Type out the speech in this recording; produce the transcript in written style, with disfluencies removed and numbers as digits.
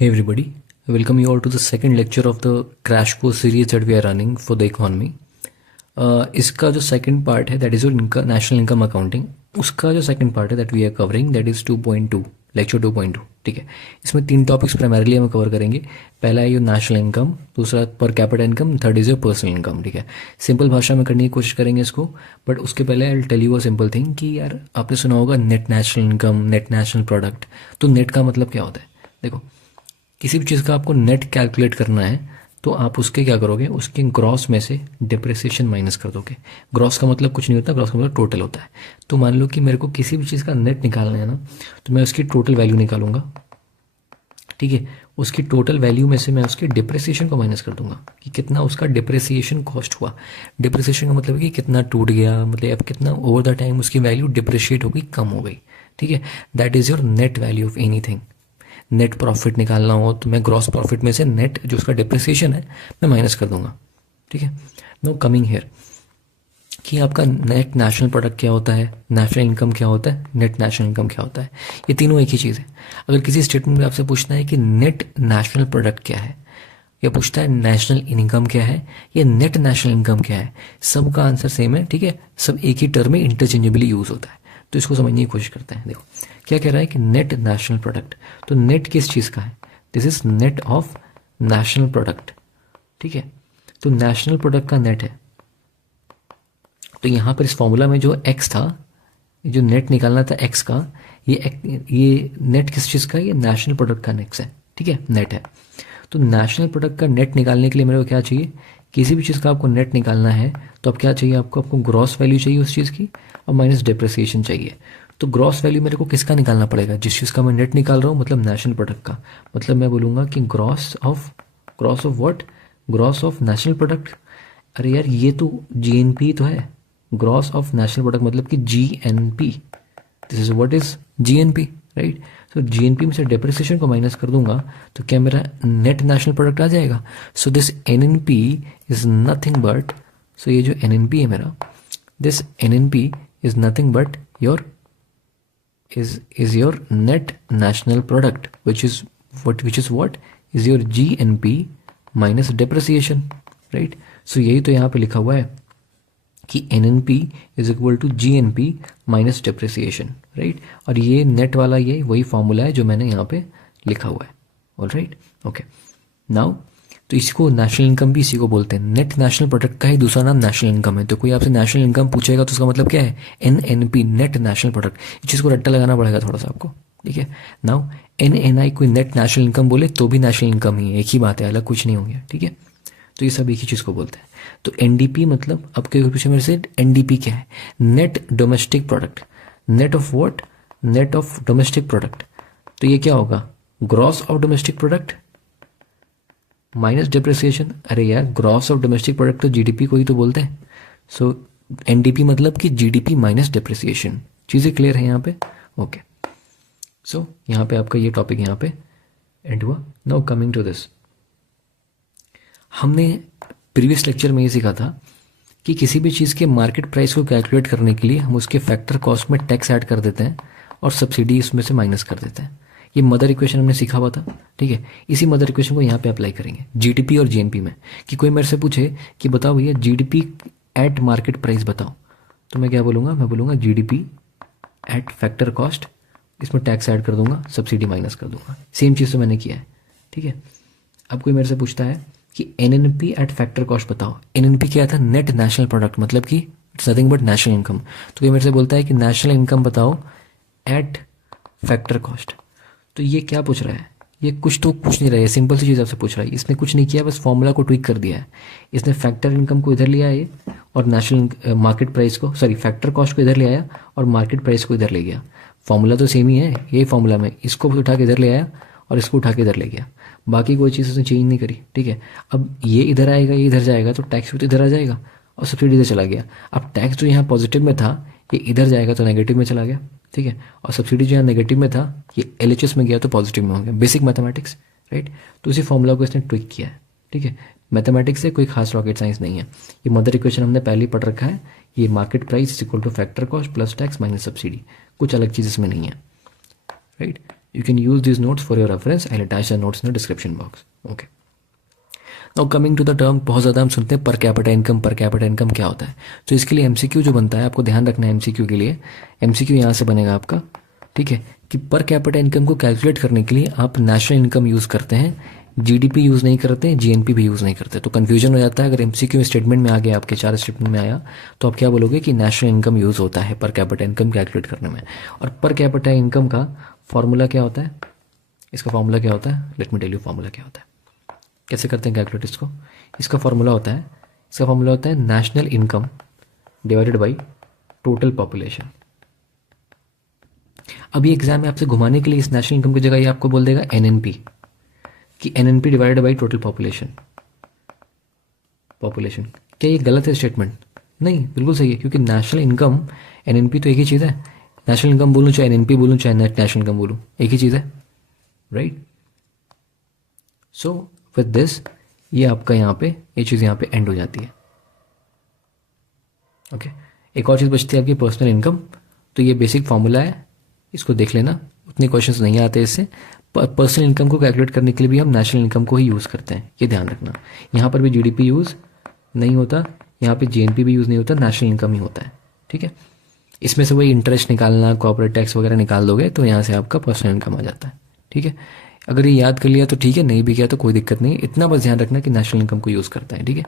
Hey everybody, I welcome you all to the second lecture of the crash course series that we are running for the economy. इसका जो second part है that is your national income accounting, उसका जो second part है that we are covering that is 2.2 lecture 2.2. ठीक है, इसमें तीन टॉपिक्स प्राइमरली हम कवर करेंगे. पहला है योर नेशनल इनकम, दूसरा per capita income, third is your personal income. ठीक है, सिंपल भाषा में करने की कोशिश करेंगे इसको, बट उसके पहले I will tell you a simple thing कि यार आपने सुना होगा net national income, net national product. तो नेट का मतलब क्या होता है? देखो, किसी भी चीज़ का आपको नेट कैलकुलेट करना है तो आप उसके क्या करोगे, उसके ग्रॉस में से डिप्रिसिएशन माइनस कर दोगे. ग्रॉस का मतलब कुछ नहीं होता, ग्रॉस का मतलब टोटल होता है. तो मान लो कि मेरे को किसी भी चीज़ का नेट निकालना है ना, तो मैं उसकी टोटल वैल्यू निकालूंगा. ठीक है, उसकी टोटल वैल्यू में से मैं उसके डिप्रिसिएशन को माइनस कर दूंगा कि कितना उसका डिप्रिसिएशन कॉस्ट हुआ. डिप्रिसिएशन का मतलब है कि कितना टूट गया, मतलब अब कितना ओवर द टाइम उसकी वैल्यू डिप्रिशिएट हो गई, कम हो गई. ठीक है, that is your net value of anything. Net profit निकालना हो तो मैं ग्रॉस प्रॉफिट में से नेट जो उसका डिप्रिसिएशन है मैं माइनस कर दूंगा. ठीक है, नो कमिंग हियर कि आपका नेट नेशनल प्रोडक्ट क्या होता है, नेशनल इनकम क्या होता है, नेट नेशनल इनकम क्या होता है. ये तीनों एक ही चीज़ है. अगर किसी स्टेटमेंट में आपसे पूछना है कि नेट नेशनल प्रोडक्ट क्या है, या पूछता है नेशनल इनकम क्या है, या नेट नेशनल इनकम क्या है, सबका आंसर सेम है. ठीक है, सब एक ही टर्म में इंटरचेंजेबली यूज होता है. तो इसको समझने की कोशिश करते हैं. देखो क्या कह रहा है कि नेट नेशनल प्रोडक्ट, तो नेट किस चीज़ का है? This is net of national product. ठीक है, तो नेशनल प्रोडक्ट का नेट है. तो यहाँ पर इस फॉर्मूला में जो एक्स था, जो नेट निकालना था एक्स का, ये नेट किस चीज़ का है? ये नेशनल प्रोडक्ट का नेक्स है. ठीक है, नेट है. तो नेशनल प्रोडक्ट का नेट निकालने के लिए मेरे को क्या चाहिए? किसी भी चीज़ का आपको नेट निकालना है तो अब क्या चाहिए आपको ग्रॉस वैल्यू चाहिए उस चीज़ की और माइनस डिप्रिसिएशन चाहिए. तो ग्रॉस वैल्यू मेरे को किसका निकालना पड़ेगा? जिस चीज़ का मैं नेट निकाल रहा हूँ, मतलब नेशनल प्रोडक्ट का. मतलब मैं बोलूँगा कि gross of what? Gross of national product. अरे यार ये तो जीएनपी तो है. ग्रॉस ऑफ नेशनल प्रोडक्ट मतलब कि GNP. This is what is GNP, right? So GNP में से डिप्रिसिएशन को माइनस कर दूंगा तो क्या मेरा नेट नेशनल प्रोडक्ट आ जाएगा. So this NNP is nothing but, so ये जो एनएनपी है मेरा, this NNP is nothing but your is your net national product, which is what is your GNP minus depreciation, right? So यही तो यहाँ पे लिखा हुआ है कि NNP is equal to GNP minus depreciation, right? और ये नेट वाला ये वही फॉर्मूला है जो मैंने यहाँ पे लिखा हुआ है. All right, okay. नाउ तो इसको नेशनल इनकम भी इसी को बोलते हैं. नेट नेशनल प्रोडक्ट का ही दूसरा नाम नेशनल इनकम है. तो कोई आपसे नेशनल इनकम पूछेगा तो उसका मतलब क्या है? NNP, net national product. इस चीज़ को रट्टा लगाना पड़ेगा थोड़ा सा आपको. ठीक है, नाउ NNI कोई नेट नेशनल इनकम बोले तो भी नेशनल इनकम ही है, एक ही बात है, अलग कुछ नहीं हो गया. ठीक है, तो ये सब एक ही चीज़ को बोलते हैं. तो NDP मतलब अब के पीछे मेरे से NDP क्या है? Net domestic product. Net of what? Net of domestic product. तो ये क्या होगा? Gross of domestic product minus depreciation. अरे यार ग्रॉस ऑफ डोमेस्टिक प्रोडक्ट तो जीडीपी को ही तो बोलते हैं. सो एनडीपी मतलब कि जीडीपी माइनस डिप्रिसिएशन. चीज़ें क्लियर है यहाँ पे? ओके. सो यहाँ पे आपका ये टॉपिक यहाँ पे एंड हुआ. नाउ कमिंग टू दिस, हमने प्रीवियस लेक्चर में ये सीखा था कि किसी भी चीज़ के मार्केट प्राइस को कैलकुलेट करने के लिए हम उसके फैक्टर कॉस्ट में टैक्स ऐड कर देते हैं और सब्सिडी इसमें से माइनस कर देते हैं. ये मदर इक्वेशन हमने सीखा हुआ था. ठीक है, इसी मदर इक्वेशन को यहाँ पे अप्लाई करेंगे जीडीपी और जीएनपी में. कि कोई मेरे से पूछे कि बताओ भैया जीडीपी एट मार्केट प्राइस बताओ, तो मैं क्या बोलूँगा? मैं बोलूँगा जीडीपी एट फैक्टर कॉस्ट, इसमें टैक्स ऐड कर दूंगा, सब्सिडी माइनस कर दूंगा. सेम चीज़ तो मैंने किया है. ठीक है, अब कोई मेरे से पूछता है कि एनएनपी एट फैक्टर कॉस्ट बताओ. एनएनपी क्या था? नेट नेशनल प्रोडक्ट, मतलब कि it's nothing but national income. तो कोई मेरे से बोलता है कि नेशनल इनकम बताओ एट फैक्टर कॉस्ट. तो ये क्या पूछ रहा है? ये कुछ तो पूछ नहीं रहा है, सिंपल सी चीज़ आपसे पूछ रहा है. इसने कुछ नहीं किया, बस फॉर्मूला को ट्विक कर दिया है. इसने फैक्टर इनकम को इधर ले आया और नेशनल मार्केट प्राइस को, सॉरी फैक्टर कॉस्ट को इधर ले आया और मार्केट प्राइस को इधर ले गया. फॉर्मूला तो सेम ही है, यही फॉर्मूला में इसको उठा के इधर ले आया और इसको उठा के इधर ले गया. बाकी कोई चीज़ उसने चेंज नहीं करी. ठीक है, अब ये इधर आएगा, ये इधर जाएगा, तो टैक्स भी तो इधर आ जाएगा और सब्सिडी इधर चला गया. अब टैक्स जो यहाँ पॉजिटिव में था ये इधर जाएगा तो नेगेटिव में चला गया. ठीक है, और सब्सिडी जो यहाँ नेगेटिव में था ये एलएचएस में गया तो पॉजिटिव में हो गया. Basic mathematics, right? तो उसी फॉर्मूला को इसने ट्विक किया है. ठीक है, मैथमेटिक्स से कोई खास रॉकेट साइंस नहीं है. ये मदर इक्वेशन हमने पहले ही पढ़ रखा है. ये market price is equal two factor cost plus tax minus subsidy, कुछ अलग चीज़ इसमें नहीं है. Right, You can use these notes for your reference. I'll attach the notes in the description box. Okay. Now coming to the term, बहुत ज़्यादा हम सुनते हैं per capita income. Per capita income क्या होता है? तो इसके लिए एमसीक्यू जो बनता है, आपको ध्यान रखना है एमसीक्यू के लिए. एमसीक्यू यहाँ से बनेगा आपका, ठीक है, कि पर कैपिटा इनकम को कैलकुलेट करने के लिए आप नेशनल इनकम यूज़ करते हैं, जीडीपी यूज़ नहीं करते, जीएनपी भी यूज़ नहीं करते. तो कन्फ्यूजन हो जाता है. अगर एमसीक्यू स्टेटमेंट में आ गया, आपके 4 स्टेटमेंट में आया, तो आप क्या बोलोगे कि नेशनल इनकम यूज़ होता है पर कैपिटा इनकम कैलकुलेट करने में. और पर कैपिटा इनकम का फॉर्मूला क्या होता है? इसका फॉर्मूला क्या होता है? Let me tell you formula क्या होता है, कैसे करते हैं कैलकुलेट इसको. इसका फॉर्मूला होता है national income divided by total population. अभी एग्जाम में आपसे घुमाने के लिए इस नेशनल इनकम की जगह ये आपको बोल देगा एनएनपी, कि NNP divided by total population. क्या ये गलत है स्टेटमेंट? नहीं, बिल्कुल सही है, क्योंकि नेशनल इनकम एनएनपी तो एक ही चीज़ है. नेशनल इनकम बोलूँ चाहे एनएनपी बोलूँ चाहे नेशनल इनकम बोलूँ, एक ही चीज़ है, राइट. सो विद दिस ये आपका यहाँ पे ये चीज़ यहाँ पे एंड हो जाती है. ओके. एक और चीज़ बचती है आपकी पर्सनल इनकम. तो ये बेसिक फार्मूला है, इसको देख लेना, उतने क्वेश्चंस नहीं आते इससे. पर्सनल इनकम को कैलकुलेट करने के लिए भी हम नेशनल इनकम को ही यूज़ करते हैं, ये ध्यान रखना. यहाँ पर भी जीडीपी यूज़ नहीं होता, यहाँ पे जीएनपी भी यूज़ नहीं होता, नेशनल इनकम ही होता है, ठीक है. इसमें से वही इंटरेस्ट निकालना, कॉर्पोरेट टैक्स वगैरह निकाल दोगे तो यहाँ से आपका पर्सनल इनकम आ जाता है, ठीक है. अगर ये याद कर लिया तो ठीक है, नहीं भी किया तो कोई दिक्कत नहीं. इतना बस ध्यान रखना कि नेशनल इनकम को यूज़ करता है, ठीक है.